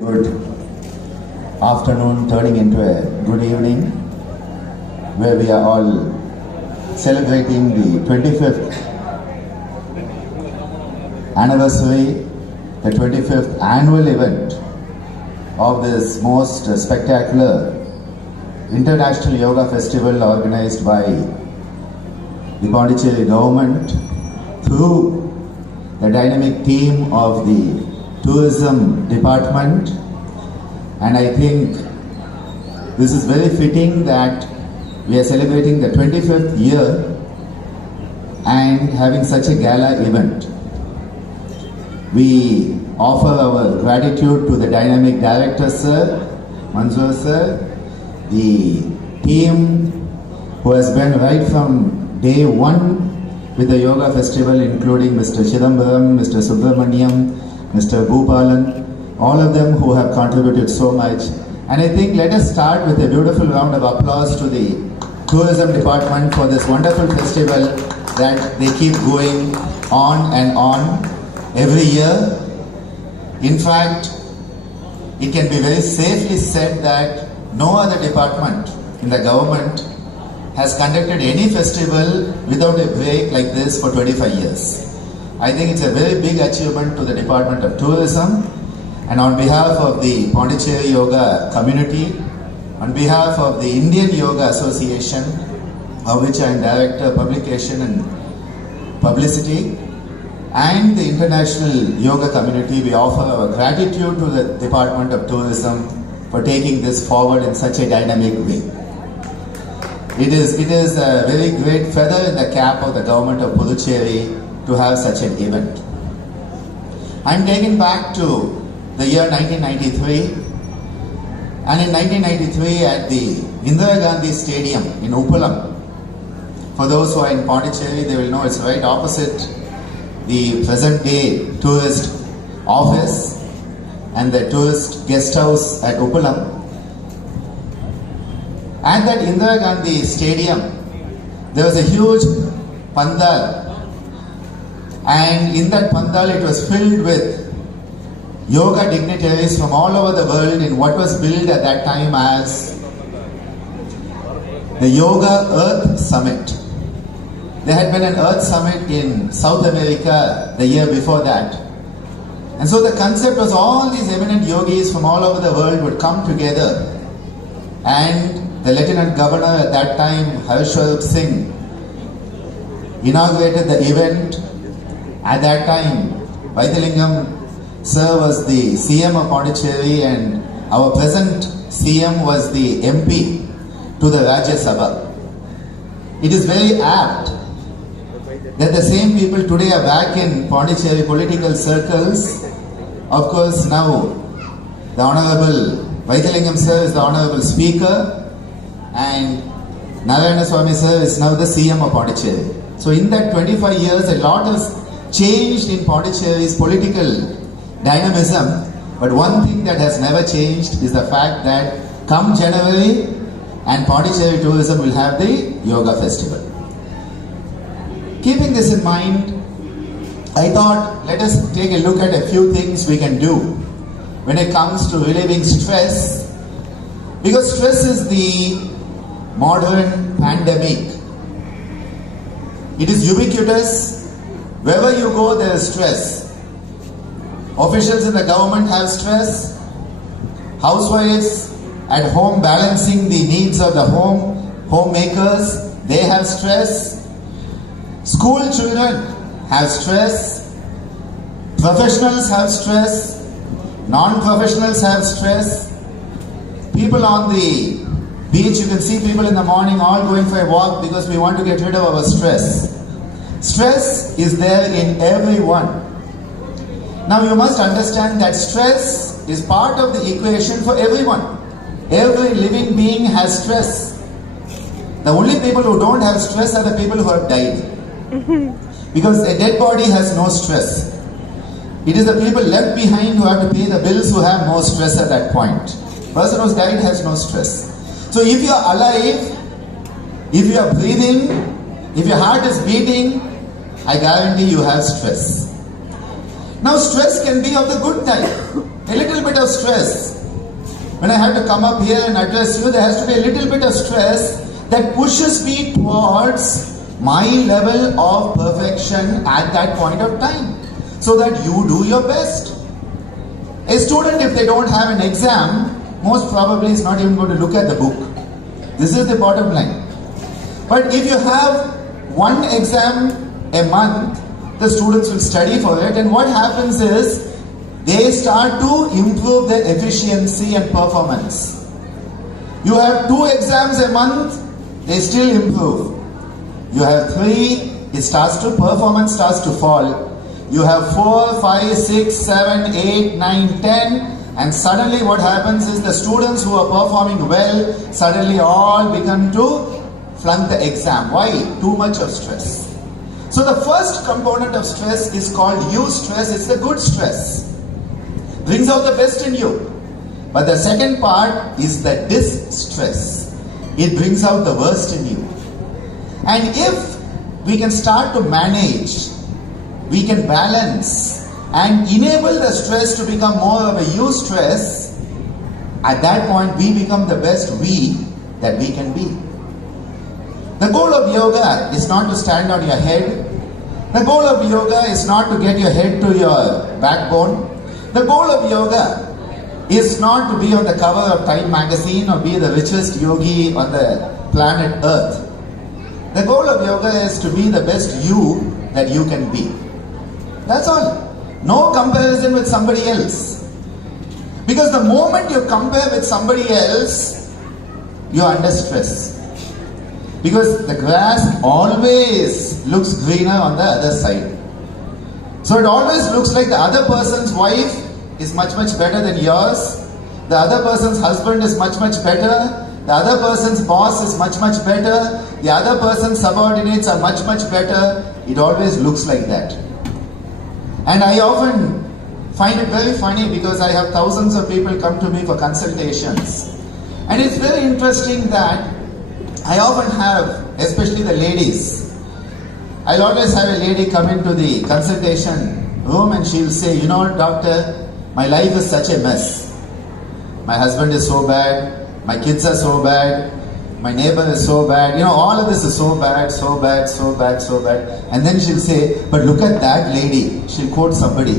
Good afternoon turning into a good evening, where we are all celebrating the 25th anniversary, the 25th annual event of this most spectacular International Yoga Festival organized by the Pondicherry government through the dynamic team of the tourism department. And I think this is very fitting that we are celebrating the 25th year and having such a gala event. We offer our gratitude to the dynamic director sir, Manzoor sir, the team who has been right from day one with the yoga festival, including Mr. Chidambaram, Mr. Subramaniam, Mr. Bhupalan, all of them who have contributed so much. And I think let us start with a beautiful round of applause to the tourism department for this wonderful festival that they keep going on and on every year. In fact, it can be very safely said that no other department in the government has conducted any festival without a break like this for 25 years. I think it's a very big achievement to the Department of Tourism, and on behalf of the Pondicherry Yoga community, on behalf of the Indian Yoga Association, of which I am Director Publication and Publicity, and the International Yoga community, we offer our gratitude to the Department of Tourism for taking this forward in such a dynamic way. It is a very great feather in the cap of the Govt of Puducherry to have such an event. I am taken back to the year 1993, and in 1993 at the Indira Gandhi Stadium in Uppalam. For those who are in Pondicherry, they will know it's right opposite the present day tourist office and the tourist guest house at Uppalam. At that Indira Gandhi Stadium, there was a huge pandal, and in that pandal it was filled with yoga dignitaries from all over the world in what was billed at that time as the Yoga Earth Summit. There had been an Earth Summit in South America the year before that. And so the concept was all these eminent yogis from all over the world would come together, and the Lieutenant Governor at that time, Harsharp Singh, inaugurated the event. At that time, Vaidilingam sir was the CM of Pondicherry, and our present CM was the MP to the Rajya Sabha. It is very apt that the same people today are back in Pondicherry political circles. Of course, now the Honorable Vaidilingam sir is the Honorable Speaker, and Narayana Swami sir is now the CM of Pondicherry. So in that 25 years, a lot has changed in Pondicherry's political dynamism, but one thing that has never changed is the fact that come January and Pondicherry tourism will have the Yoga Festival. Keeping this in mind, I thought let us take a look at a few things we can do when it comes to relieving stress, because stress is the modern pandemic. It is ubiquitous. Wherever you go, there is stress. Officials in the government have stress. Housewives at home balancing the needs of the homemakers, they have stress. School children have stress. Professionals have stress. Non-professionals have stress. People on the beach, you can see people in the morning all going for a walk because we want to get rid of our stress. Stress is there in everyone. Now you must understand that stress is part of the equation for everyone. Every living being has stress. The only people who don't have stress are the people who have died. Because a dead body has no stress. It is the people left behind who have to pay the bills who have more stress at that point. Person who's died has no stress. So if you are alive, if you are breathing, if your heart is beating, I guarantee you have stress. Now stress can be of the good type. A little bit of stress. When I have to come up here and address you, there has to be a little bit of stress that pushes me towards my level of perfection at that point of time, so that you do your best. A student, if they don't have an exam, most probably is not even going to look at the book. This is the bottom line. But if you have one exam a month, the students will study for it, and what happens is they start to improve their efficiency and performance. You have 2 exams a month, they still improve. You have 3, performance starts to fall. You have 4, 5, 6, 7, 8, 9, 10, and suddenly what happens is the students who are performing well suddenly all become to flunk the exam. Why? Too much of stress. So the first component of stress is called eustress. It's the good stress. Brings out the best in you. But the second part is the distress. It brings out the worst in you. And if we can start to manage, we can balance and enable the stress to become more of a eustress, at that point we become the best we that we can be. The goal of yoga is not to stand on your head. The goal of yoga is not to get your head to your backbone. The goal of yoga is not to be on the cover of Time magazine or be the richest yogi on the planet Earth. The goal of yoga is to be the best you that you can be. That's all. No comparison with somebody else. Because the moment you compare with somebody else, you are under stress. Because the grass always looks greener on the other side. So it always looks like the other person's wife is much better than yours. The other person's husband is much better. The other person's boss is much better. The other person's subordinates are much better. It always looks like that. And I often find it very funny because I have thousands of people come to me for consultations. And it's very interesting that I often have, especially the ladies, I'll always have a lady come into the consultation room and she'll say, you know, doctor, my life is such a mess. My husband is so bad, my kids are so bad, my neighbor is so bad, you know, all of this is so bad. And then she'll say, but look at that lady. She'll quote somebody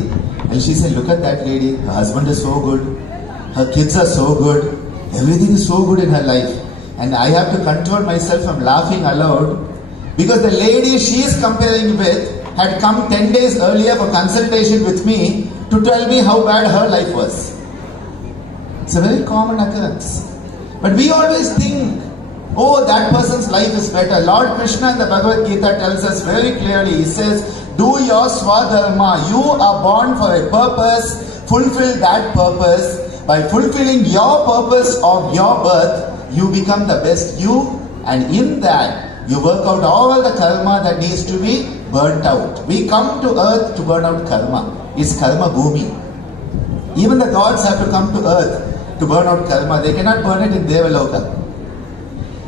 and she'll say, look at that lady, her husband is so good, her kids are so good, everything is so good in her life. And I have to control myself from laughing aloud because the lady she is comparing with had come 10 days earlier for consultation with me to tell me how bad her life was. It's a very common occurrence. But we always think, oh, that person's life is better. Lord Krishna in the Bhagavad Gita tells us very clearly, he says, do your swadharma. You are born for a purpose, fulfill that purpose. By fulfilling your purpose of your birth, you become the best you, and in that, you work out all the karma that needs to be burnt out. We come to earth to burn out karma. It's karma bhumi. Even the gods have to come to earth to burn out karma. They cannot burn it in Devaloka.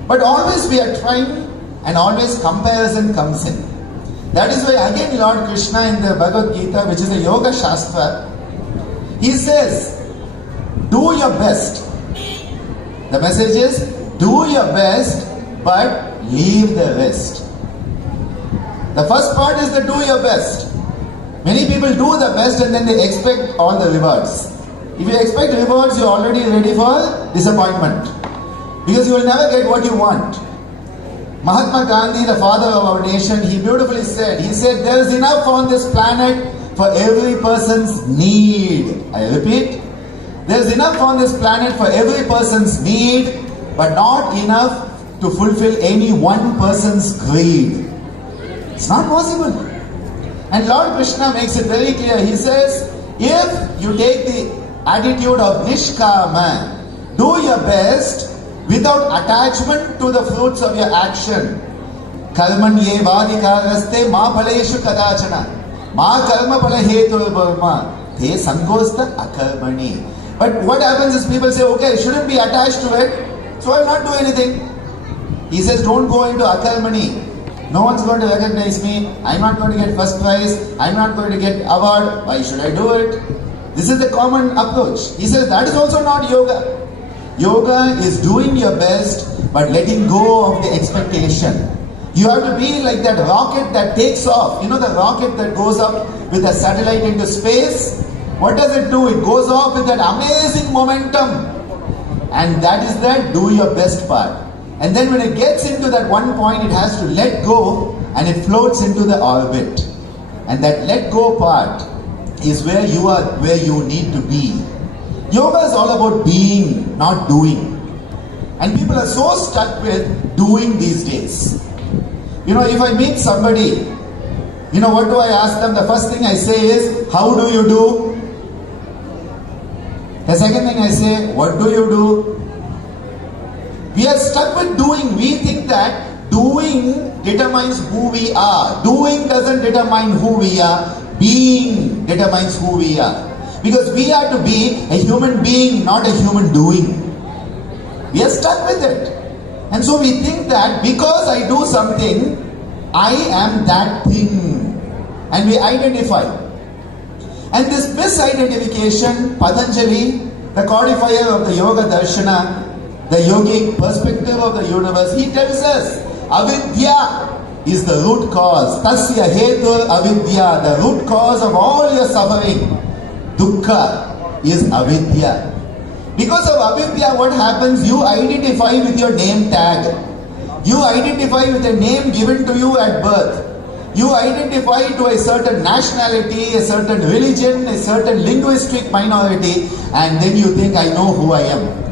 But always we are trying, and always comparison comes in. That is why again Lord Krishna in the Bhagavad Gita, which is a yoga shastra, he says, do your best. The message is, do your best, but leave the rest. The first part is the do your best. Many people do the best and then they expect all the rewards. If you expect rewards, you're already ready for disappointment. Because you will never get what you want. Mahatma Gandhi, the father of our nation, he beautifully said, there is enough on this planet for every person's need. I repeat, there is enough on this planet for every person's need, but not enough to fulfill any one person's greed. It's not possible. And Lord Krishna makes it very clear. He says, if you take the attitude of nishkama, do your best without attachment to the fruits of your action. Karmanye vadikaraste ma phaleshu kadachana ma karma palahetu burma te sankosta akarmani. But what happens is people say, okay, I shouldn't be attached to it, so I'll not do anything. He says, don't go into akarmani. No one's going to recognize me. I'm not going to get first prize. I'm not going to get award. Why should I do it? This is the common approach. He says that is also not yoga. Yoga is doing your best but letting go of the expectation. You have to be like that rocket that takes off. You know the rocket that goes up with a satellite into space? What does it do? It goes off with that amazing momentum. And that is that do your best part. And then when it gets into that one point, it has to let go and it floats into the orbit. And that let go part is where you are, where you need to be. Yoga is all about being, not doing. And people are so stuck with doing these days. You know, if I meet somebody, you know, what do I ask them? The first thing I say is, how do you do? The second thing I say, what do you do? We are stuck with doing. We think that doing determines who we are. Doing doesn't determine who we are. Being determines who we are. Because we are to be a human being, not a human doing. We are stuck with it. And so we think that because I do something, I am that thing. And we identify. And this misidentification, Patanjali, the codifier of the Yoga Darshana, the yogic perspective of the universe, he tells us, avidya is the root cause. Tasya hetu avidya, the root cause of all your suffering. Dukkha is avidya. Because of avidya, what happens? You identify with your name tag. You identify with a name given to you at birth. You identify to a certain nationality, a certain religion, a certain linguistic minority, and then you think, I know who I am.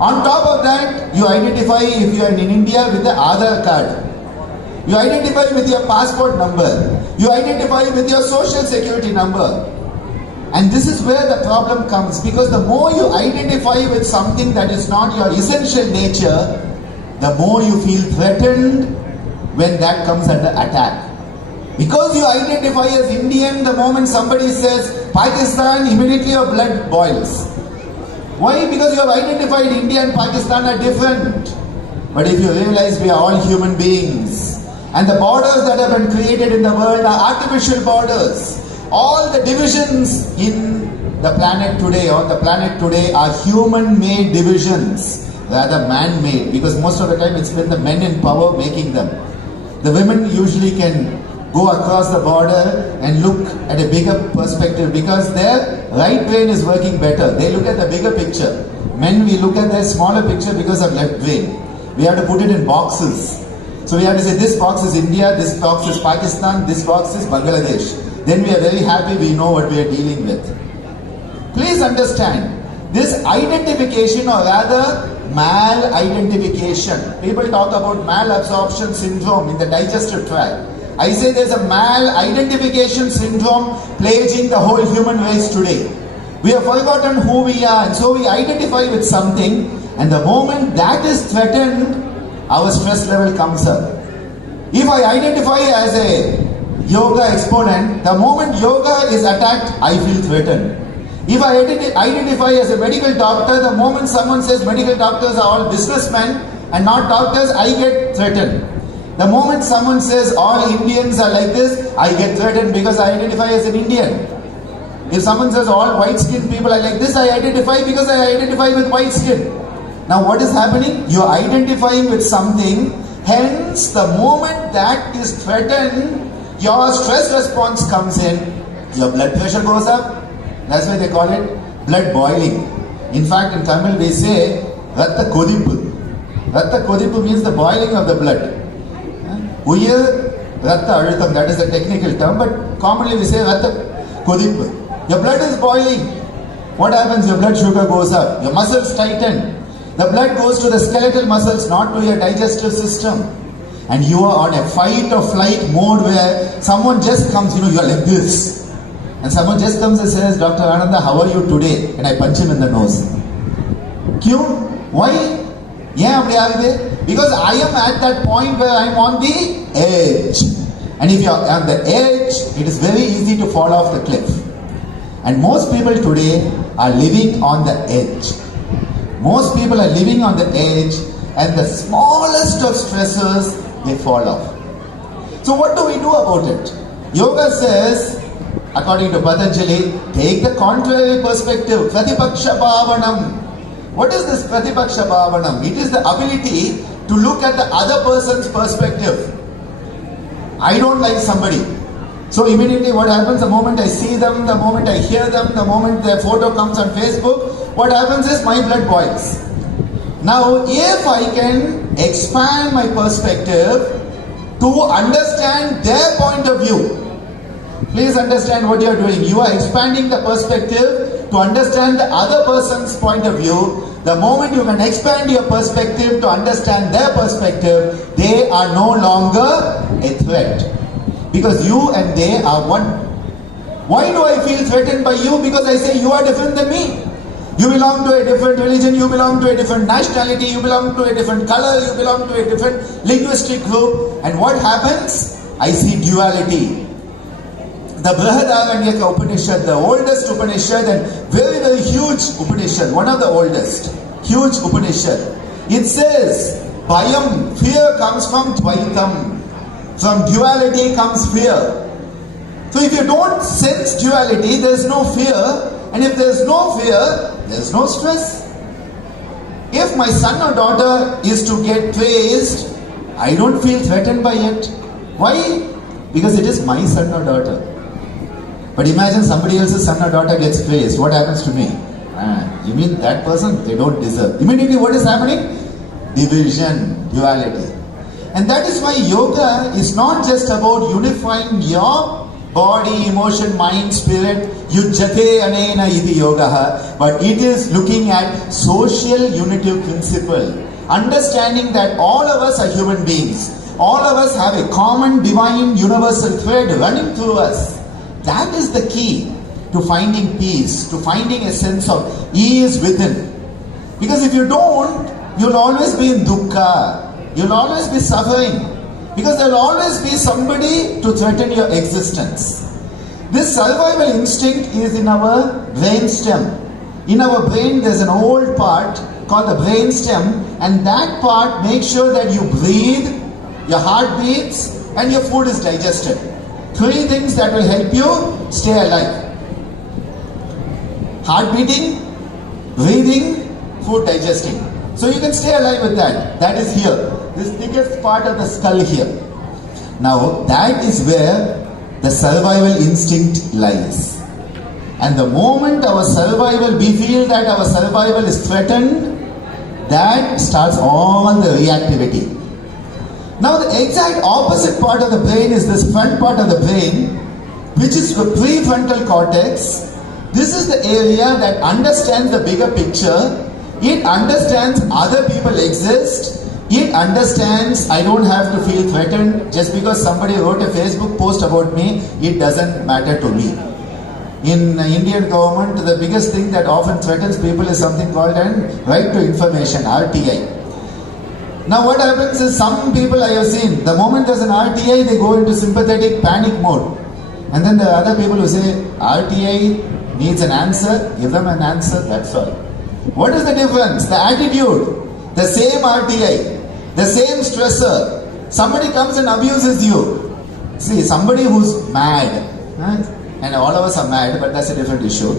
On top of that, you identify, if you are in India, with the Aadhaar card. You identify with your passport number. You identify with your social security number. And this is where the problem comes, because the more you identify with something that is not your essential nature, the more you feel threatened when that comes under attack. Because you identify as Indian, the moment somebody says Pakistan, immediately your blood boils. Why? Because you have identified India and Pakistan are different. But if you realize we are all human beings, and the borders that have been created in the world are artificial borders. All the divisions in the planet today, on the planet today, are human-made divisions, rather man-made, because most of the time it's been the men in power making them. The women usually can go across the border and look at a bigger perspective because their right brain is working better. They look at the bigger picture. Men, we look at their smaller picture because of left brain. We have to put it in boxes. So we have to say this box is India, this box is Pakistan, this box is Bangladesh. Then we are very happy we know what we are dealing with. Please understand, this identification, or rather mal-identification. People talk about malabsorption syndrome in the digestive tract. I say there's a mal-identification syndrome plaguing the whole human race today. We have forgotten who we are, and so we identify with something, and the moment that is threatened, our stress level comes up. If I identify as a yoga exponent, the moment yoga is attacked, I feel threatened. If I identify as a medical doctor, the moment someone says medical doctors are all businessmen and not doctors, I get threatened. The moment someone says all Indians are like this, I get threatened because I identify as an Indian. If someone says all white-skinned people are like this, I identify because I identify with white skin. Now what is happening? You are identifying with something, hence the moment that is threatened, your stress response comes in, your blood pressure goes up. That's why they call it blood boiling. In fact, in Tamil we say Ratta Kodippu. Ratta Kodippu means the boiling of the blood. Uyir Ratta Alutham, that is the technical term, but commonly we say Ratta Kodippu. Your blood is boiling. What happens? Your blood sugar goes up. Your muscles tighten. The blood goes to the skeletal muscles, not to your digestive system. And you are on a fight or flight mode where someone just comes, you are like this. And someone just comes and says, Dr. Ananda, how are you today? And I punch him in the nose. Kyun? Why? Because I am at that point where I am on the edge. And if you are on the edge, it is very easy to fall off the cliff. And most people today are living on the edge. Most people are living on the edge, and the smallest of stressors, they fall off. So what do we do about it? Yoga says, According to Patanjali, take the contrary perspective. Pratipaksha bhavanam. What is this Pratipaksha bhavanam? It is the ability to look at the other person's perspective. I don't like somebody. So immediately what happens, the moment I see them, the moment I hear them, the moment their photo comes on Facebook, what happens is my blood boils. Now if I can expand my perspective to understand their point of view, please understand what you are doing. You are expanding the perspective to understand the other person's point of view. The moment you can expand your perspective to understand their perspective, they are no longer a threat. Because you and they are one. Why do I feel threatened by you? Because I say you are different than me. You belong to a different religion, you belong to a different nationality, you belong to a different color, you belong to a different linguistic group. And what happens? I see duality. The Brihadaranyaka Upanishad, the oldest Upanishad and very, very huge Upanishad, one of the oldest, huge Upanishad. It says, Bhayam, fear comes from Dvaitam. From duality comes fear. So if you don't sense duality, there is no fear. And if there is no fear, there is no stress. If my son or daughter is to get praised, I don't feel threatened by it. Why? Because it is my son or daughter. But imagine somebody else's son or daughter gets praised. What happens to me? You mean that person? They don't deserve. Immediately what is happening? Division, duality. And that is why yoga is not just about unifying your body, emotion, mind, spirit, yujjate anena iti yogaha, but it is looking at social unitive principle. Understanding that all of us are human beings. All of us have a common divine universal thread running through us. That is the key to finding peace, to finding a sense of ease within. Because if you don't, you'll always be in dukkha. You'll always be suffering. Because there will always be somebody to threaten your existence. This survival instinct is in our brain stem. In our brain there's an old part called the brain stem, and that part makes sure that you breathe, your heart beats, and your food is digested. 3 things that will help you stay alive. Heart beating, breathing, food digesting. So you can stay alive with that. That is here. This thickest part of the skull here. Now that is where the survival instinct lies. And the moment our survival, we feel that our survival is threatened, that starts all the reactivity. Now the exact opposite part of the brain is this front part of the brain, which is the prefrontal cortex. This is the area that understands the bigger picture. It understands other people exist. It understands I don't have to feel threatened just because somebody wrote a Facebook post about me. It doesn't matter to me. In Indian government, the biggest thing that often threatens people is something called an right to information, RTI. Now what happens is some people I have seen, the moment there's an RTI, they go into sympathetic panic mode. And then there are other people who say, RTI needs an answer, give them an answer, that's all. What is the difference? The attitude. The same RTI, the same stressor. Somebody comes and abuses you. See, somebody who's mad, and all of us are mad, but that's a different issue.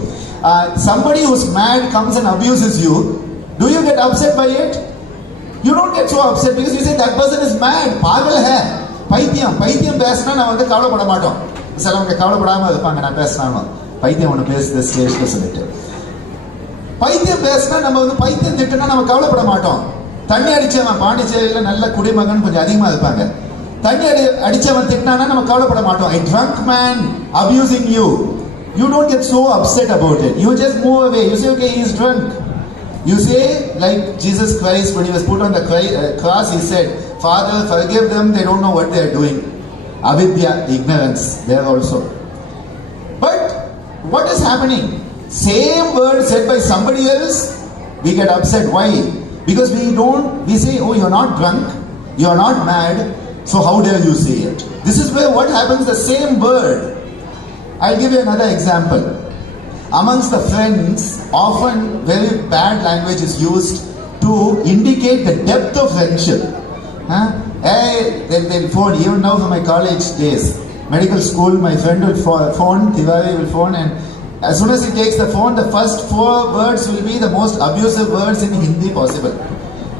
Somebody who's mad comes and abuses you. Do you get upset by it? You don't get so upset because you say that person is mad. Pagal hai. Paithyam pesna na vandu kavla pada maatom. Salamukku kavla padama irupanga na pesnanu. Paithyam onu pesudhu stage la solittu. Paithyam pesna நம்ம வந்து பைத்தியம் திட்டுனா நம்ம கவலைப்பட மாட்டோம். தண்ணி அடிச்சவன் பாண்டிச்சேரியில நல்ல குடிமகன் கொஞ்சம் அதிகமா இருப்பாங்க. தண்ணி அடிச்சவன் திட்டினானா நம்ம கவலைப்பட மாட்டோம். A drunk man abusing you, you don't get so upset about it. You just move away. You say, okay, he is drunk. You say, like Jesus Christ, when he was put on the cross, he said, Father, forgive them, they don't know what they are doing. Avidya, ignorance, there also. But what is happening? Same word said by somebody else, we get upset. Why? Because we say, oh, you're not drunk, you're not mad, so how dare you say it? This is where what happens, the same word. I'll give you another example. Amongst the friends, often very bad language is used to indicate the depth of friendship. Hey, they'll phone, even now from my college days. medical school, my friend will phone, Tiwari will phone, and as soon as he takes the phone, the first 4 words will be the most abusive words in Hindi possible.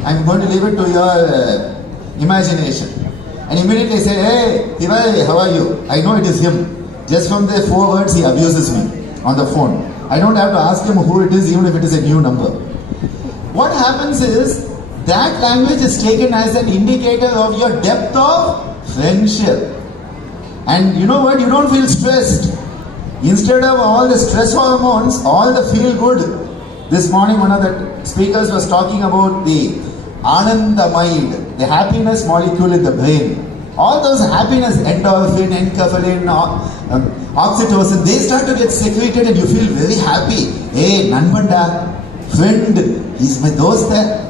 I'm going to leave it to your imagination. And immediately say, hey, Tiwari, how are you? I know it is him. Just from the 4 words, he abuses me on the phone. I don't have to ask him who it is, even if it is a new number. What happens is, that language is taken as an indicator of your depth of friendship. And you know what? You don't feel stressed. Instead of all the stress hormones, all the feel good. This morning, one of the speakers was talking about the Ananda mind, the happiness molecule in the brain. All those happiness, endorphin, enkephalin, oxytocin, they start to get secreted and you feel very happy. Hey, Nanbanda, friend, he's my dosta.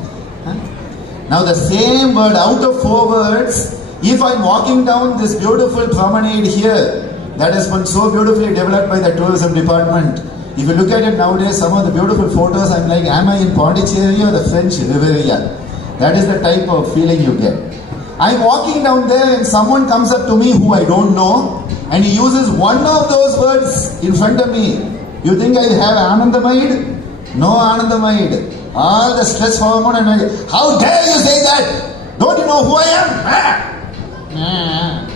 Now the same word, out of 4 words, if I'm walking down this beautiful promenade here, that has been so beautifully developed by the tourism department. If you look at it nowadays, some of the beautiful photos, I'm like, am I in Pondicherry or the French Riviera? That is the type of feeling you get. I'm walking down there and someone comes up to me who I don't know and he uses one of those words in front of me. You think I have Anandamide? No Anandamide. All the stress hormone and how dare you say that? Don't you know who I am?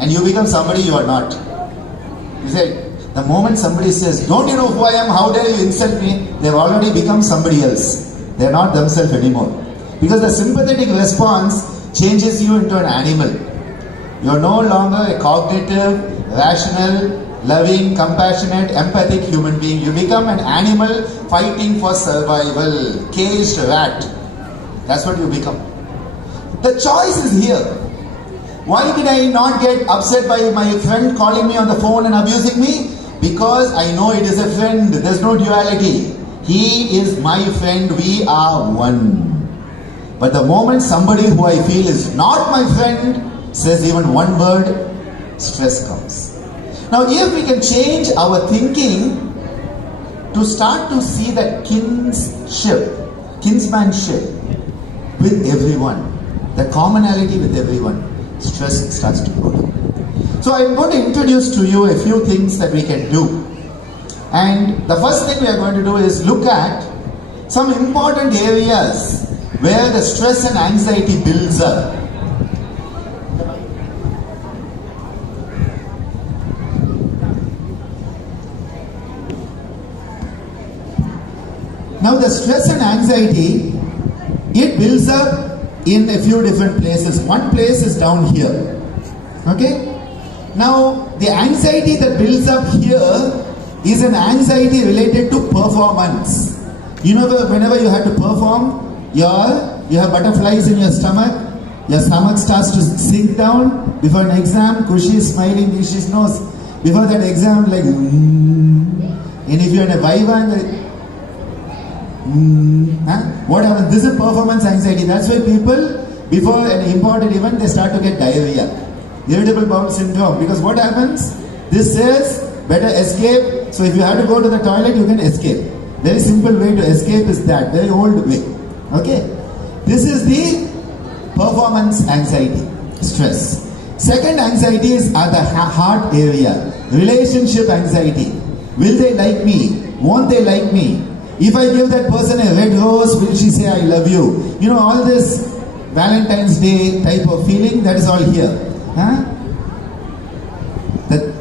And you become somebody you are not. You say, the moment somebody says, don't you know who I am? How dare you insult me? They've already become somebody else. They're not themselves anymore. Because the sympathetic response changes you into an animal. You're no longer a cognitive, rational, loving, compassionate, empathic human being. You become an animal fighting for survival. Caged rat. That's what you become. The choice is here. Why did I not get upset by my friend calling me on the phone and abusing me? Because I know it is a friend. There's no duality. He is my friend. We are one. But the moment somebody who I feel is not my friend says even one word, stress comes. Now, if we can change our thinking to start to see that kinsmanship with everyone, the commonality with everyone, stress starts to go down. So I'm going to introduce to you a few things that we can do. And the first thing we are going to do is look at some important areas where the stress and anxiety builds up. Now the stress and anxiety, it builds up in a few different places. One place is down here. Okay? Now the anxiety that builds up here is an anxiety related to performance. You know, whenever you have to perform, you have butterflies in your stomach starts to sink down. Before an exam, Kushi is smiling, Kushi knows. Before that exam, like, and if you're in a viva, what happens? This is performance anxiety. That's why people, before an important event, they start to get diarrhea, irritable bowel syndrome. Because what happens? This says better escape. So if you have to go to the toilet, you can escape. Very simple way to escape is that, very old way. Okay? This is the performance anxiety, stress. Second anxiety is at the heart area, relationship anxiety. Will they like me? Won't they like me? If I give that person a red rose, will she say I love you? You know, all this Valentine's Day type of feeling, that is all here.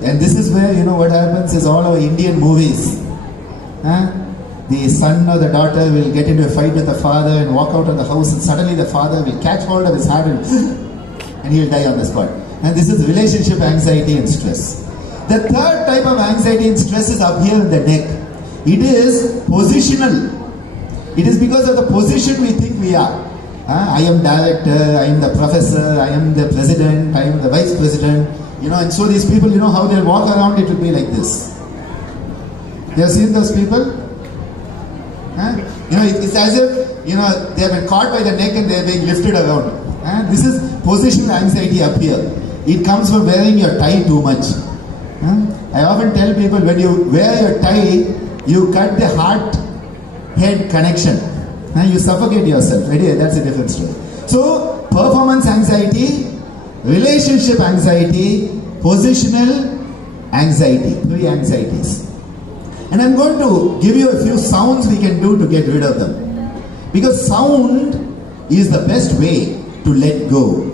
And this is where, you know, what happens is all our Indian movies. The son or the daughter will get into a fight with the father and walk out of the house, and suddenly the father will catch hold of his hand and he will die on the spot. And this is relationship anxiety and stress. The third type of anxiety and stress is up here in the neck. It is positional. It is because of the position we think we are. I am director, I am the professor, I am the president, I am the vice president. You know, and so these people, you know how they'll walk around, it will be like this. You have seen those people? You know, it's as if, you know, they have been caught by the neck and they are being lifted around. This is positional anxiety up here. It comes from wearing your tie too much. I often tell people, when you wear your tie, you cut the heart-head connection. You suffocate yourself. Anyway, that's a different story. So, performance anxiety, relationship anxiety, positional anxiety, 3 anxieties. And I'm going to give you a few sounds we can do to get rid of them. Because sound is the best way to let go.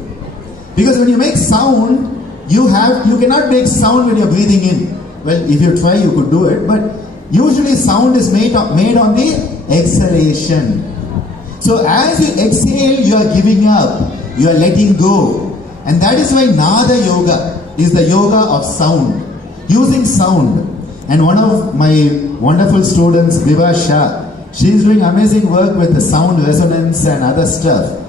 Because when you make sound, you cannot make sound when you're breathing in. Well, if you try, you could do it, but usually sound is made on the exhalation. So as you exhale, you are giving up, you are letting go. And that is why Nada Yoga is the yoga of sound, using sound. And one of my wonderful students, Viva Shah, she is doing amazing work with the sound resonance and other stuff.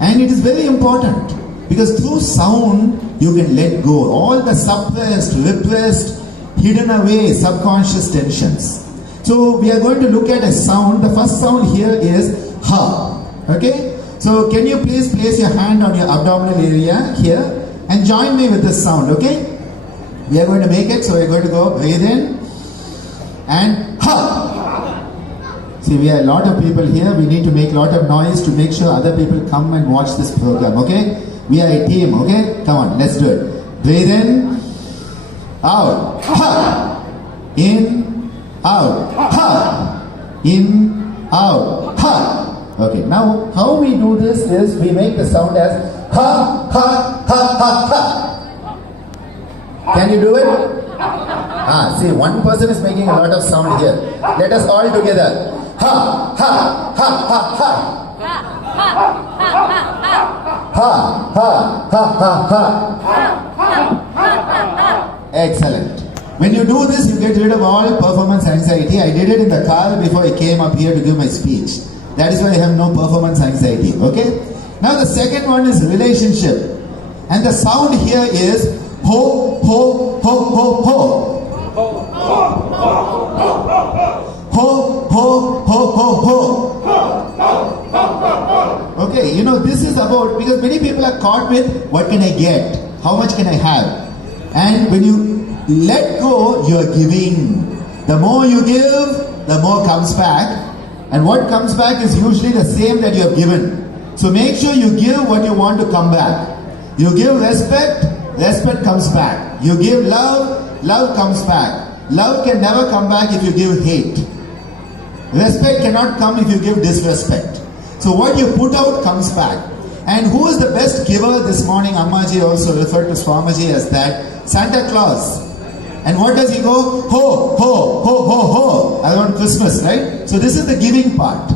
And it is very important because through sound, you can let go all the suppressed, repressed, hidden away subconscious tensions. So we are going to look at a sound. The first sound here is ha. Okay? So can you please place your hand on your abdominal area here and join me with this sound, okay? We are going to make it, so we are going to go breathe in and ha. See, we are a lot of people here. We need to make a lot of noise to make sure other people come and watch this program, okay? We are a team, okay? Come on, let's do it. Breathe in, out, ha. In, out, ha. In, out, ha. Okay, now how we do this is we make the sound as ha, ha, ha, ha, ha. Can you do it? See, one person is making a lot of sound here. Let us all together. Ha, ha, ha, ha, ha. Ha, ha, ha, ha, ha. Excellent. When you do this, you get rid of all performance anxiety. I did it in the car before I came up here to give my speech. That is why I have no performance anxiety. Okay? Now the second one is relationship. And the sound here is ho, ho, ho, ho, ho. Ho, ho, ho, ho, ho. Okay, you know, this is about, because many people are caught with what can I get? How much can I have? And when you let go, you are giving. The more you give, the more comes back. And what comes back is usually the same that you have given. So make sure you give what you want to come back. You give respect, respect comes back. You give love, love comes back. Love can never come back if you give hate. Respect cannot come if you give disrespect. So what you put out comes back. And who is the best giver this morning? Ammaji also referred to Swamiji as that. Santa Claus. And what does he go? Ho, ho, ho, ho, ho. Around Christmas, right? So this is the giving part.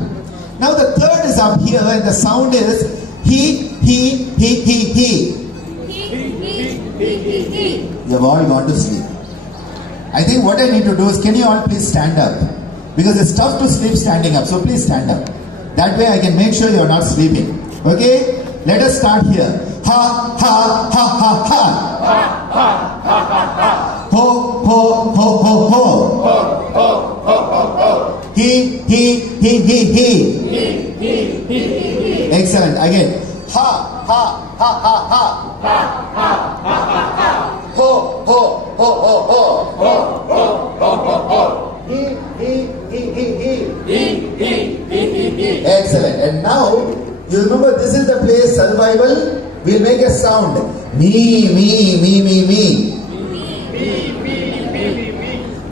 Now the third is up here and the sound is he, he, he, he, he. You have all gone to sleep. I think what I need to do is, can you all please stand up? Because it's tough to sleep standing up, so please stand up. That way I can make sure you are not sleeping. Okay? Let us start here. Ha, ha, ha, ha, ha. Ho, ho, ho, ho, ho. He, he, he, he, he. Excellent. Again. Ha, ha, ha, ha, ha. Ho, ho, ho, ho, ho. He, he, he, he, he. Excellent. And now, you remember this is the place survival. We'll make a sound. Me, me, me, me, me.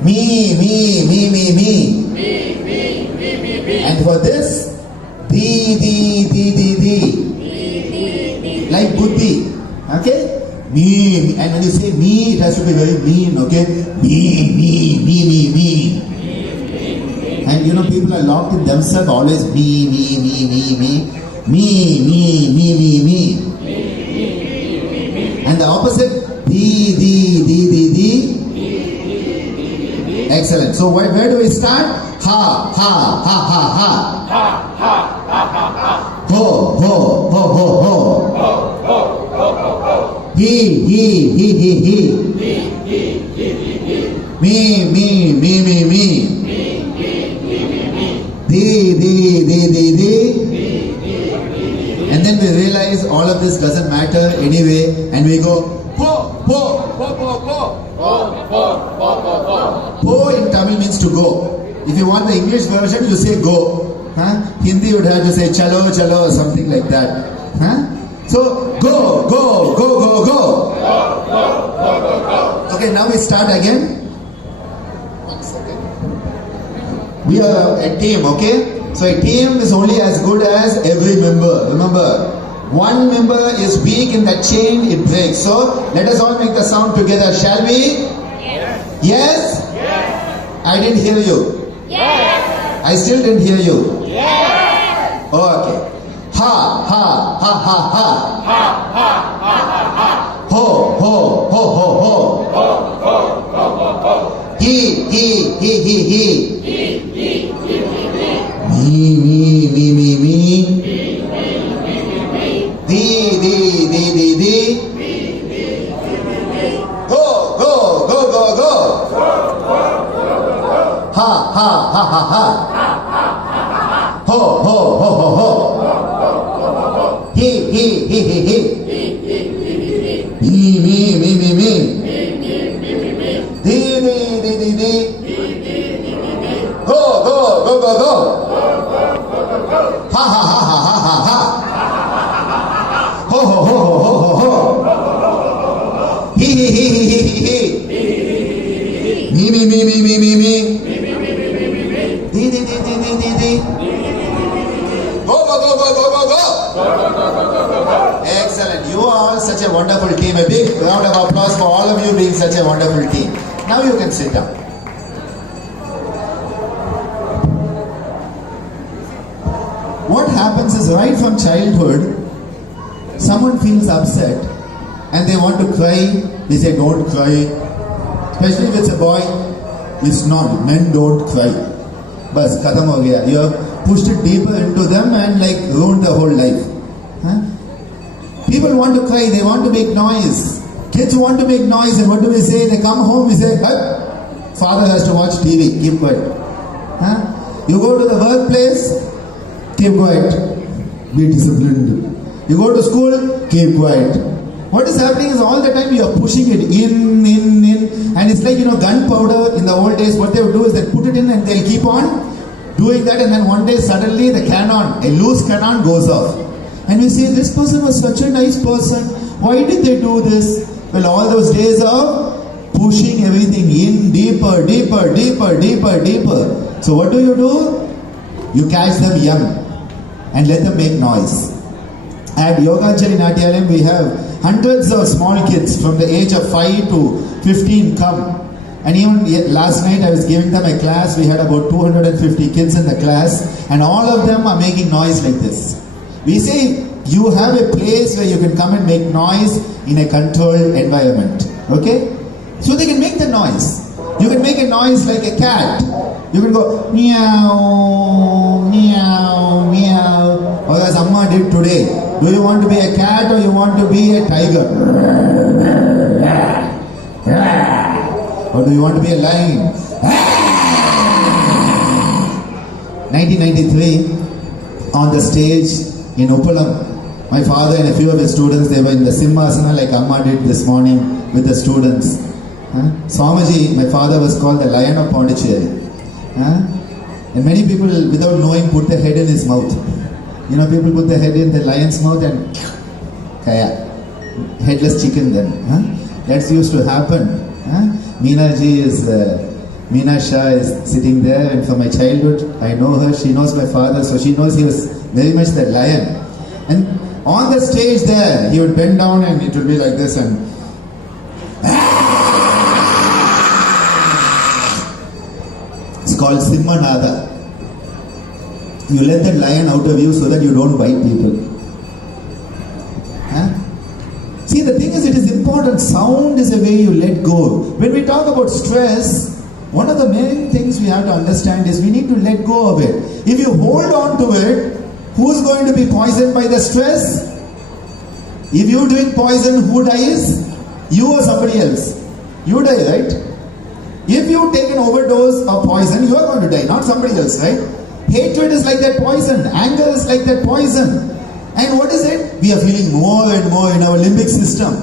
Me, me, me, me, me. And for this, di. Like buddhi. Okay? Me. And when you say me, it has to be very mean. Okay? Me. And you know, people are locked in themselves, always me. Me. And the opposite, di. Excellent. So where do we start? Ha. Ho. He. Me. Di. And then we realize all of this doesn't matter anyway, and we go po. Po in Tamil means to go. If you want the English version, you say go. Hindi would have to say chalo or something like that. So go. Okay, now we start again. 1 second. We are a team, okay? So a team is only as good as every member. Remember, one member is weak in that chain, it breaks. So let us all make the sound together, shall we? Yes? Yes? Yes. I didn't hear you. Yes. I still didn't hear you. Yes. Okay. Ha, ha, ha, ha, ha. Ha, ha, ha, ha, ha. Ho, ho, ho, ho, ho. Ho, ho, ho, ho, ho. He, he, he, he, he. He, he, he, he, he. Me, me, me, me, me. Me, me, me, me, me. Thee, thee, thee, thee, thee. Thee, thee, thee, thee, thee. Go, go, go, go, go. Go, go, go, go, go. Ha, ha, ha, ha, ha. Ha, ha, ha, ha, ha. Ho, ho, ho, ho, ho. He, he, he, he, he. Me, me, me, me, me. Dee, dee, dee, dee, dee. Go, go, go, go, go. Ha, ha, ha, ha, ha, ha, ha. Ho, ho, ho, ho, ho, ho, ho. He, he, he, he, he, he, he. Me, me, me, me, me, me, me. Dee, dee, dee, dee, dee, dee, dee. Go, go, go, go, go, go, go. Excellent. You are such a wonderful team. A big round of applause for all of you being such a wonderful team. Now you can sit down. What happens is right from childhood, someone feels upset and they want to cry. We say don't cry. Especially if it's a boy, it's not. Men don't cry. Bas, khatam ho gaya. You have pushed it deeper into them and like ruined their whole life. Huh? People want to cry, they want to make noise. Kids want to make noise, and what do we say? They come home, we say, hey, father has to watch TV, keep quiet. Huh? You go to the workplace, keep quiet, be disciplined. You go to school, keep quiet. What is happening is all the time you are pushing it in, and it's like, gunpowder in the old days. What they would do is they put it in and they'll keep on doing that, and then one day suddenly the cannon, a loose cannon goes off. And we say, this person was such a nice person. Why did they do this? Well, all those days of pushing everything in deeper, deeper, deeper, deeper, deeper. So what do? You catch them young and let them make noise. At Yogacharya Natyalaya, we have hundreds of small kids from the age of 5 to 15 come. And even last night I was giving them a class. We had about 250 kids in the class, and all of them are making noise like this. We say you have a place where you can come and make noise in a controlled environment. Okay? So they can make the noise. You can make a noise like a cat. You can go meow, meow, meow. Or as Amma did today. Do you want to be a cat or you want to be a tiger? Or do you want to be a lion? 1993, on the stage in Uppalam, my father and a few of his students, they were in the Simhasana like Amma did this morning with the students. Swamiji, my father, was called the Lion of Pondicherry. And many people, without knowing, put their head in his mouth. People put their head in the lion's mouth and kaya, headless chicken then. That's used to happen. Meena Shah is sitting there, and from my childhood, I know her, she knows my father, so she knows he was very much that lion. And on the stage there, he would bend down and it would be like this and it's called Simhanada. You let that lion out of you so that you don't bite people. See, the thing is, it is important. Sound is a way you let go. When we talk about stress, one of the main things we have to understand is we need to let go of it. If you hold on to it, who's going to be poisoned by the stress? If you drink poison, who dies? You or somebody else? You die, right? If you take an overdose of poison, you are going to die, not somebody else, right? Hatred is like that poison. Anger is like that poison. And what is it? We are feeling more and more in our limbic system.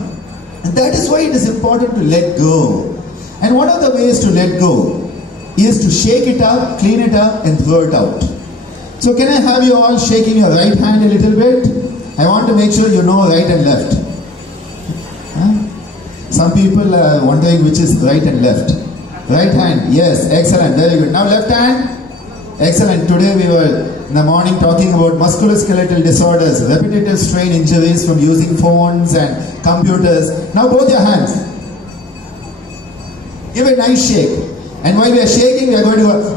And that is why it is important to let go. And one of the ways to let go is to shake it up, clean it up, and throw it out. So can I have you all shaking your right hand a little bit? I want to make sure you know right and left. Some people are wondering which is right and left. Right hand, yes, excellent, very good. Now left hand, excellent. Today we were in the morning talking about musculoskeletal disorders, repetitive strain injuries from using phones and computers. Now both your hands. Give a nice shake. And while we are shaking, we are going to go,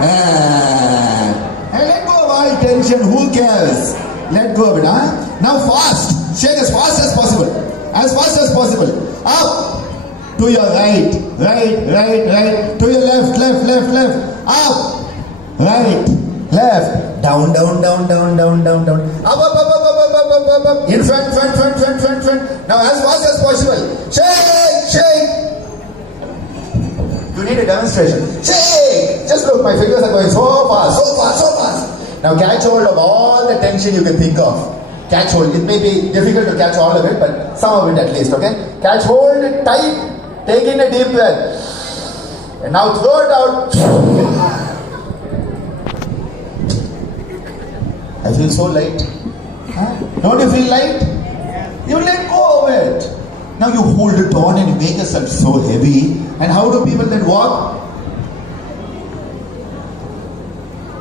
and let go of all tension, who cares? Let go of it, huh? Now fast. Shake as fast as possible. As fast as possible. Up. To your right. Right, right, right. To your left, left, left, left. Up. Right. Left. Down, down, down, down, down, down, down. Up, up, up, up, up, up, up, up, up, up. In front, front, front, front, front, front. Now as fast as possible. Shake, shake. You need a demonstration. Shake. Just look, my fingers are going so fast, so fast, so fast. Now catch hold of all the tension you can think of. Catch hold. It may be difficult to catch all of it, but some of it at least, okay? Catch hold tight. Take in a deep breath. And now throw it out. I feel so light. Huh? Don't you feel light? You let go of it. Now you hold it on and you make yourself so heavy. And how do people then walk?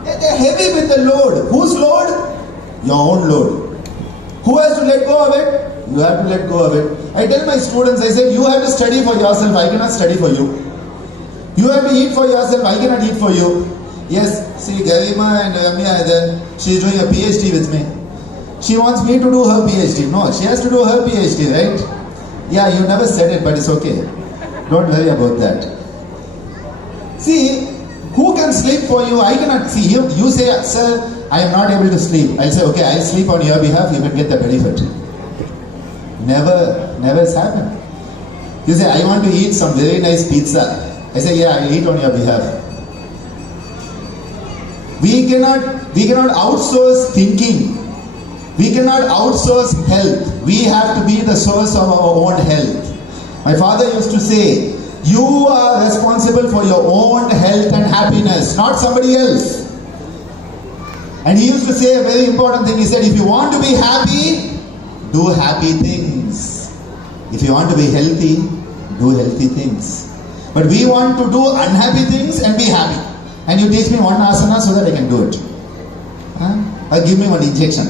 They're heavy with the load. Whose load? Your own load. Who has to let go of it? You have to let go of it. I tell my students, I said, you have to study for yourself. I cannot study for you. You have to eat for yourself. I cannot eat for you. Yes, see, Garima and Ramya are there. She is doing a PhD with me. She wants me to do her PhD. No, she has to do her PhD, right? Yeah, you never said it, but it's okay. Don't worry about that. See, who can sleep for you? I cannot see. You say, sir, I am not able to sleep. I'll say, okay, I'll sleep on your behalf. You can get the benefit. Never has happened. You say, I want to eat some very nice pizza. I say, yeah, I'll eat on your behalf. We cannot outsource thinking. We cannot outsource health. We have to be the source of our own health. My father used to say, you are responsible for your own health and happiness, not somebody else. And he used to say a very important thing. He said, if you want to be happy, do happy things. If you want to be healthy, do healthy things. But we want to do unhappy things and be happy. And you teach me one asana so that I can do it. Or give me one injection,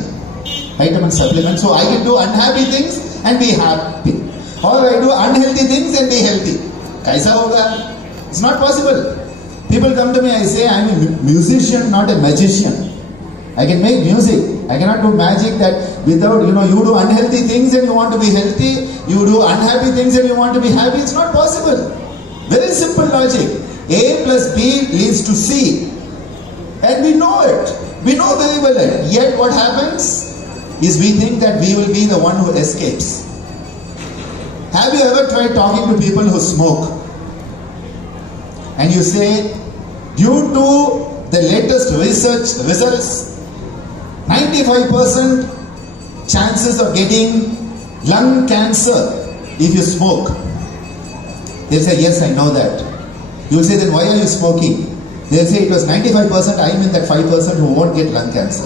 vitamin supplement, so I can do unhappy things and be happy. Or I do unhealthy things and be healthy. Kaisa hoga? It's not possible. People come to me, I say, I'm a musician, not a magician. I can make music. I cannot do magic that without, you do unhealthy things and you want to be healthy. You do unhappy things and you want to be happy. It's not possible. Very simple logic. A plus B leads to C. And we know it. We know very well it. Yet what happens is we think that we will be the one who escapes. Have you ever tried talking to people who smoke? And you say, due to the latest research results, 95% chances of getting lung cancer if you smoke. They'll say, yes, I know that. You'll say, then why are you smoking? They'll say, it was 95%, I'm in that 5% who won't get lung cancer.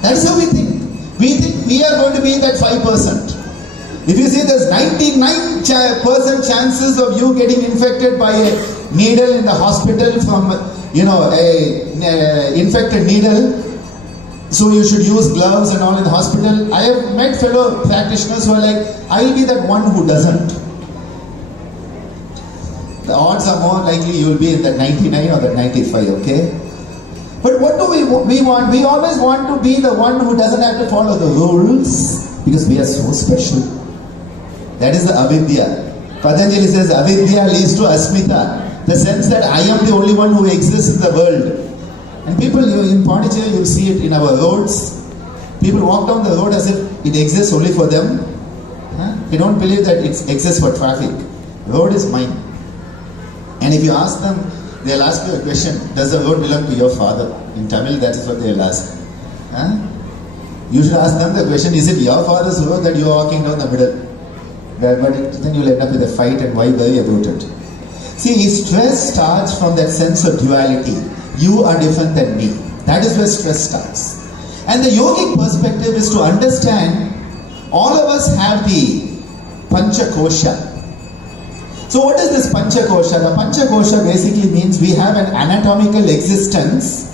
That's how we think. We think we are going to be in that 5%. If you say there's 99% chances of you getting infected by a needle in the hospital from, a infected needle, so you should use gloves and all in the hospital. I have met fellow practitioners who are like, I will be that one who doesn't. The odds are more likely you will be in that 99 or that 95, okay? But what do we want? We always want to be the one who doesn't have to follow the rules because we are so special. That is the avidya. Patanjali says avidya leads to asmita. The sense that I am the only one who exists in the world. And people in Pondicherry, you'll see it in our roads. People walk down the road as if it exists only for them. They don't believe that it exists for traffic. Road is mine. And if you ask them, they'll ask you a question, does the road belong to your father? In Tamil, that is what they'll ask. You should ask them the question, is it your father's road that you are walking down the middle? But then you'll end up with a fight, and why worry about it? See, stress starts from that sense of duality. You are different than me. That is where stress starts. And the yogic perspective is to understand all of us have the Panchakosha. So what is this Panchakosha? The Panchakosha basically means we have an anatomical existence,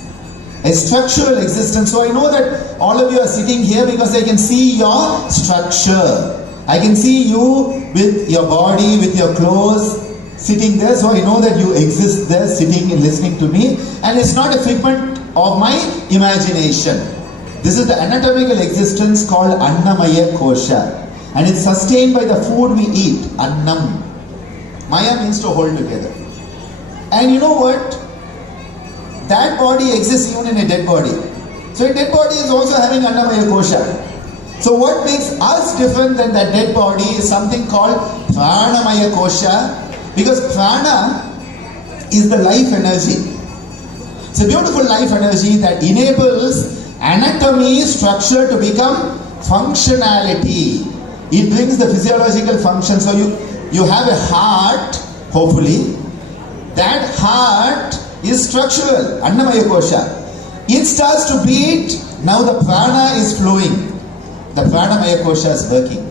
a structural existence. So I know that all of you are sitting here because I can see your structure. I can see you with your body, with your clothes, sitting there. So I know that you exist there, sitting and listening to me. And it's not a figment of my imagination. This is the anatomical existence called Annamaya Kosha. And it's sustained by the food we eat, Annam. Maya means to hold together. And you know what? That body exists even in a dead body. So a dead body is also having Annamaya Kosha. So what makes us different than that dead body is something called Pranamaya Kosha, because Prana is the life energy. It's a beautiful life energy that enables anatomy structure to become functionality. It brings the physiological function. So you have a heart, hopefully. That heart is structural, Annamaya Kosha. It starts to beat, now the prana is flowing. The Pranamaya Kosha is working.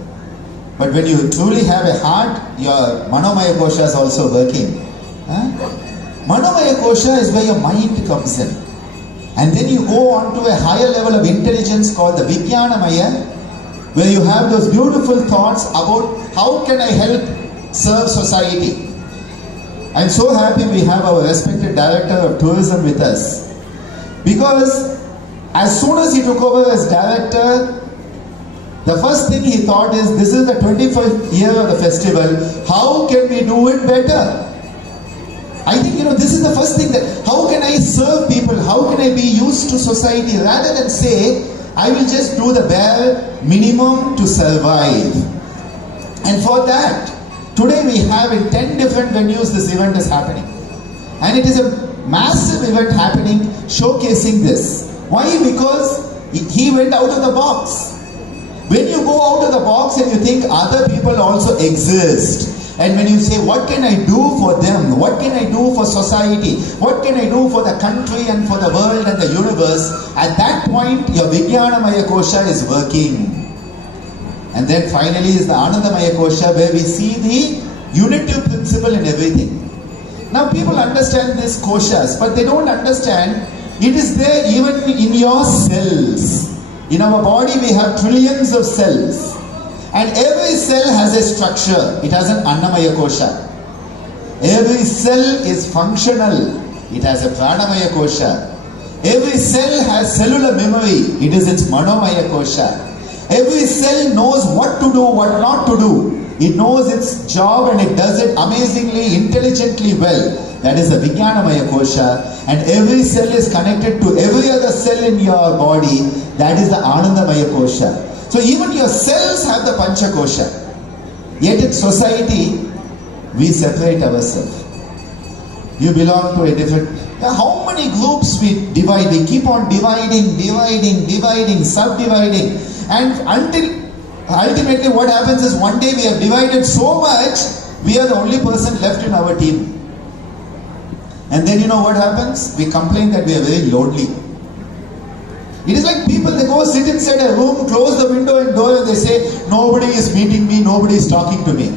But when you truly have a heart, your Manomaya Kosha is also working. Manomaya Kosha is where your mind comes in. And then you go on to a higher level of intelligence called the Vijnanamaya, where you have those beautiful thoughts about how can I help serve society. I'm so happy we have our respected Director of Tourism with us. Because as soon as he took over as Director, the first thing he thought is, this is the 25th year of the festival, how can we do it better? I think, this is the first thing, that how can I serve people, how can I be used to society, rather than say, I will just do the bare minimum to survive. And for that, today we have in 10 different venues this event is happening. And it is a massive event happening showcasing this. Why? Because he went out of the box. When you go out of the box and you think other people also exist, and when you say, what can I do for them? What can I do for society? What can I do for the country and for the world and the universe? At that point, your Vijnanamaya Kosha is working. And then finally is the Anandamaya Kosha, where we see the unitive principle in everything. Now people understand these koshas, but they don't understand it is there even in your cells. In our body we have trillions of cells. And every cell has a structure. It has an Annamaya Kosha. Every cell is functional. It has a Pranamaya Kosha. Every cell has cellular memory. It is its Manomaya Kosha. Every cell knows what to do, what not to do. It knows its job and it does it amazingly, intelligently well. That is the Vijnanamaya Kosha. And every cell is connected to every other cell in your body. That is the Anandamaya Kosha. So even your cells have the Pancha Kosha. Yet in society, we separate ourselves. You belong to a different... How many groups we divide? We keep on dividing, subdividing. And until ultimately what happens is, one day we have divided so much, we are the only person left in our team. And then you know what happens? We complain that we are very lonely. It is like people, they go sit inside a room, close the window and door, and they say, nobody is meeting me, nobody is talking to me.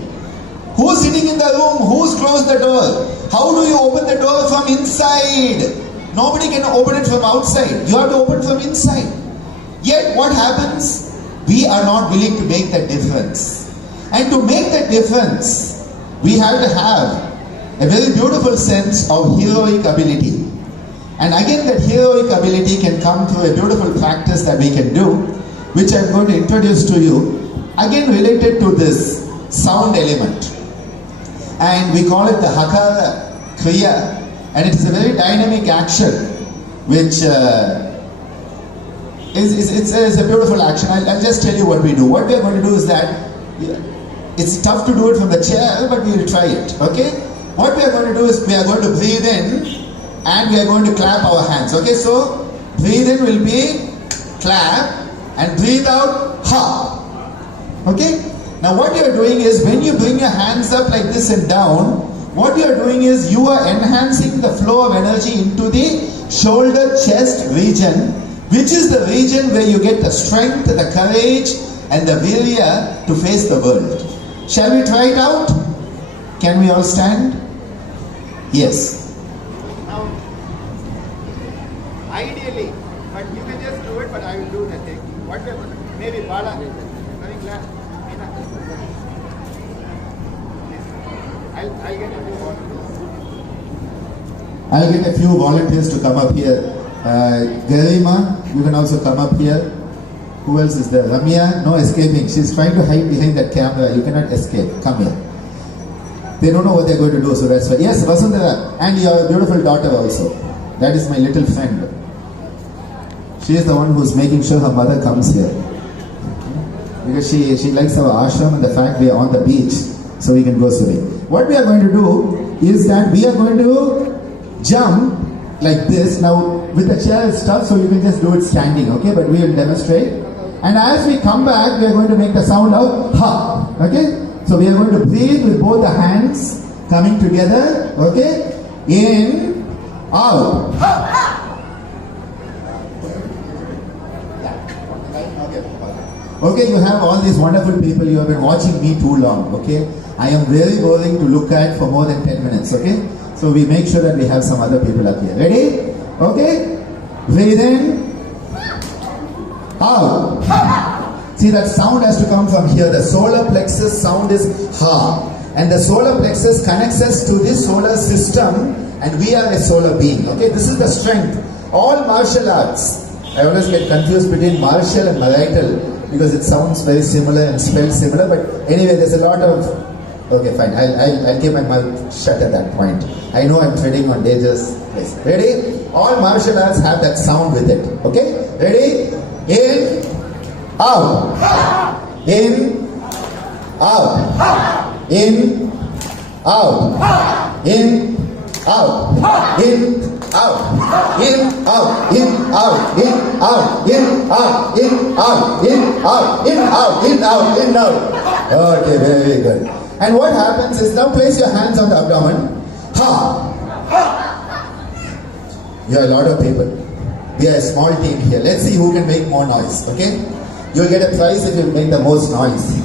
Who's sitting in the room? Who's closed the door? How do you open the door from inside? Nobody can open it from outside. You have to open from inside. Yet what happens? We are not willing to make that difference. And to make that difference, we have to have a very beautiful sense of heroic ability. And again, that heroic ability can come through a beautiful practice that we can do, which I'm going to introduce to you, again related to this sound element. And we call it the Hakara Kriya, and it is a very dynamic action, which is a beautiful action. I'll just tell you what we do. What we are going to do is that, it's tough to do it from the chair, but we will try it, okay? What we are going to do is, we are going to breathe in, and we are going to clap our hands. Okay, so breathe in will be clap, and breathe out ha. Okay? Now what you are doing is, when you bring your hands up like this and down, what you are doing is, you are enhancing the flow of energy into the shoulder chest region, which is the region where you get the strength, the courage, and the virya to face the world. Shall we try it out? Can we all stand? Yes. Now, ideally, but you can just do it, but I will do the thing. Whatever. Maybe Bala. Very glad. I'll get a few volunteers. I'll get a few volunteers to come up here. Garima, you can also come up here. Who else is there? Ramya, no escaping. She's trying to hide behind that camera. You cannot escape. Come here. They don't know what they're going to do, so that's why. Yes, Vasundhara, and your beautiful daughter also. That is my little friend. She is the one who's making sure her mother comes here. Because she likes our ashram and the fact we are on the beach, so we can go swimming. What we are going to do is that we are going to jump like this. Now, with the chair is tough, so you can just do it standing, okay? But we will demonstrate. And as we come back, we are going to make the sound of ha, okay? So we are going to breathe with both the hands coming together, okay? In, out. Okay, you have all these wonderful people. You have been watching me too long, okay? I am very boring to look at for more than 10 minutes, okay? So we make sure that we have some other people up here. Ready? Okay? Breathe in. Out. See, that sound has to come from here. The solar plexus sound is ha. And the solar plexus connects us to this solar system, and we are a solar being. Okay? This is the strength. All martial arts. I always get confused between martial and marital because it sounds very similar and spelled similar. But anyway, there's a lot of... Okay, fine. I'll keep my mouth shut at that point. I know I'm treading on dangerous place. Ready? All martial arts have that sound with it. Okay? Ready? In, out. In, out. In, out. In, out. In, out. In, out. In, out. In, out. In, out. In, out. In, out. In, out. In, out. In, out. Okay, very good. And what happens is, now place your hands on the abdomen. Ha! You are a lot of people. We are a small team here. Let's see who can make more noise, okay? You'll get a prize if you make the most noise.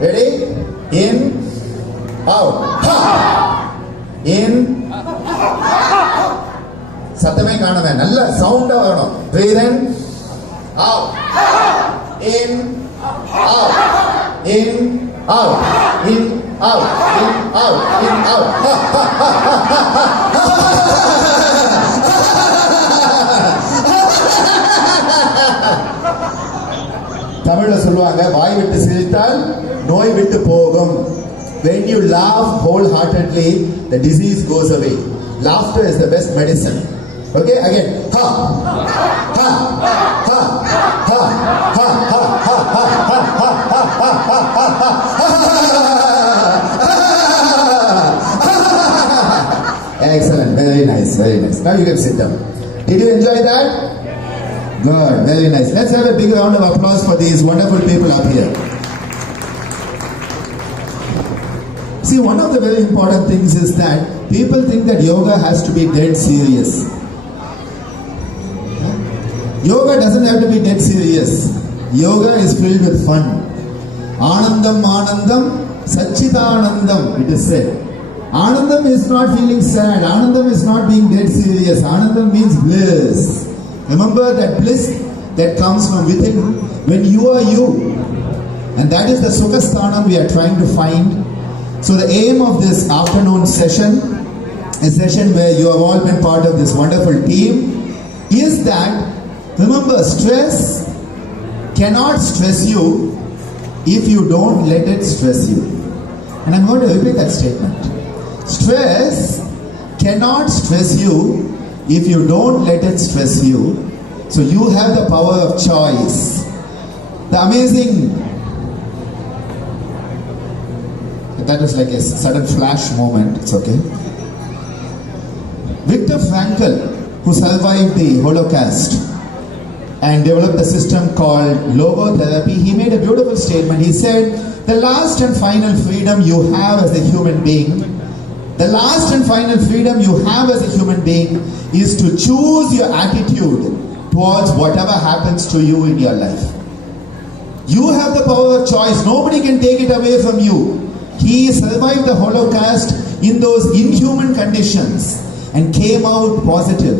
Ready? In, out. Ha! In. Satyame kaaname. Nalla sound varanum. Breathe in, out. In, out. In, out, in, out, in, out, in, out. தமிழ்ல சொல்லுவாங்க, வாய் விட்டு சிரித்தால் நோய் விட்டு போகும். When you laugh wholeheartedly, the disease goes away. Laughter is the best medicine. Okay, again. Ha, ha, ha, ha, ha, ha, ha, ha, ha, ha, ha, ha. Excellent, very nice, very nice. Now you can sit down. Did you enjoy that? Good, very nice. Let's have a big round of applause for these wonderful people up here. See, one of the very important things is that people think that yoga has to be dead serious. Yoga doesn't have to be dead serious. Yoga is filled with fun. Anandam, Anandam, Satchitanandam, it is said. Anandam is not feeling sad. Anandam is not being dead serious. Anandam means bliss. Remember that bliss that comes from within when you are you. And that is the Sukhasthanam we are trying to find. So the aim of this afternoon session, a session where you have all been part of this wonderful team, is that, remember, stress cannot stress you if you don't let it stress you. And I'm going to repeat that statement. Stress cannot stress you if you don't let it stress you. So you have the power of choice. The amazing... That is like a sudden flash moment. It's okay. Viktor Frankl, who survived the Holocaust and developed a system called logotherapy, he made a beautiful statement. He said, the last and final freedom you have as a human being, the last and final freedom you have as a human being is to choose your attitude towards whatever happens to you in your life. You have the power of choice. Nobody can take it away from you. He survived the Holocaust in those inhuman conditions and came out positive.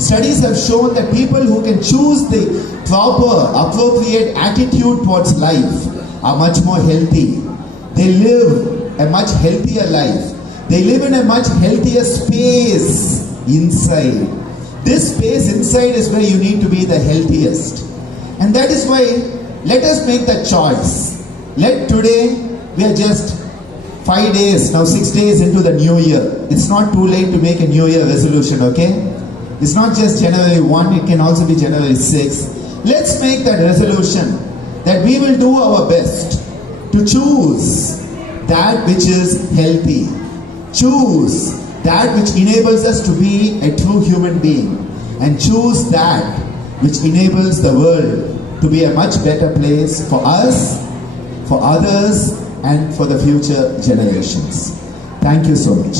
Studies have shown that people who can choose the proper, appropriate attitude towards life are much more healthy. They live a much healthier life. They live in a much healthier space inside. This space inside is where you need to be the healthiest. And that is why let us make that choice. Today, we are just 5 days, now 6 days into the new year. It's not too late to make a new year resolution, okay? It's not just January 1, it can also be January 6. Let's make that resolution that we will do our best to choose that which is healthy. Choose that which enables us to be a true human being. And choose that which enables the world to be a much better place for us, for others, and for the future generations. Thank you so much.